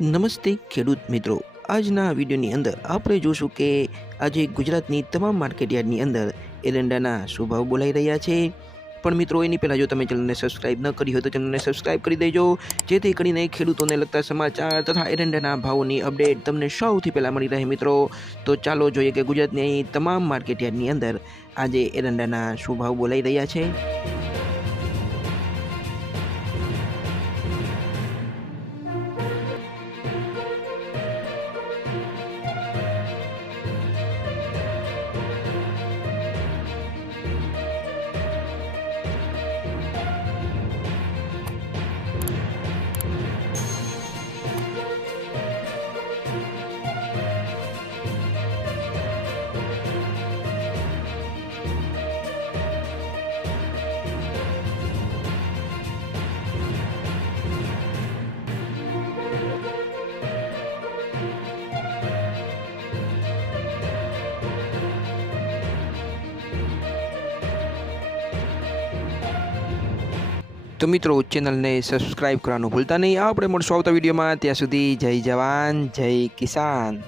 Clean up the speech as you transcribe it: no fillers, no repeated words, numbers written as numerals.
નમસ્તે ખેડૂત મિત્રો, આજના વિડીયોની અંદર આપણે જોશું કે આજે ગુજરાતની તમામ માર્કેટયાર્ડની અંદર એરંડાના શું ભાવ બોલાઈ રહ્યા છે। પણ મિત્રો એની પહેલાં જો તમે ચેનલને સબસ્ક્રાઇબ ન કરી હોય તો ચેનલને સબસ્ક્રાઇબ કરી દેજો, જેથી કરીને ખેડૂતોને લગતા સમાચાર તથા એરંડાના ભાવોની અપડેટ તમને સૌથી પહેલાં મળી રહે। મિત્રો તો ચાલો જોઈએ કે ગુજરાતની તમામ માર્કેટયાર્ડની અંદર આજે એરંડાના શું ભાવ બોલાઈ રહ્યા છે। તો મિત્રો ચેનલને સબસ્ક્રાઇબ કરવાનું ભૂલતા નહીં। આપણે મળશું આવતા વિડીયોમાં, ત્યાં સુધી જય જવાન જય કિસાન।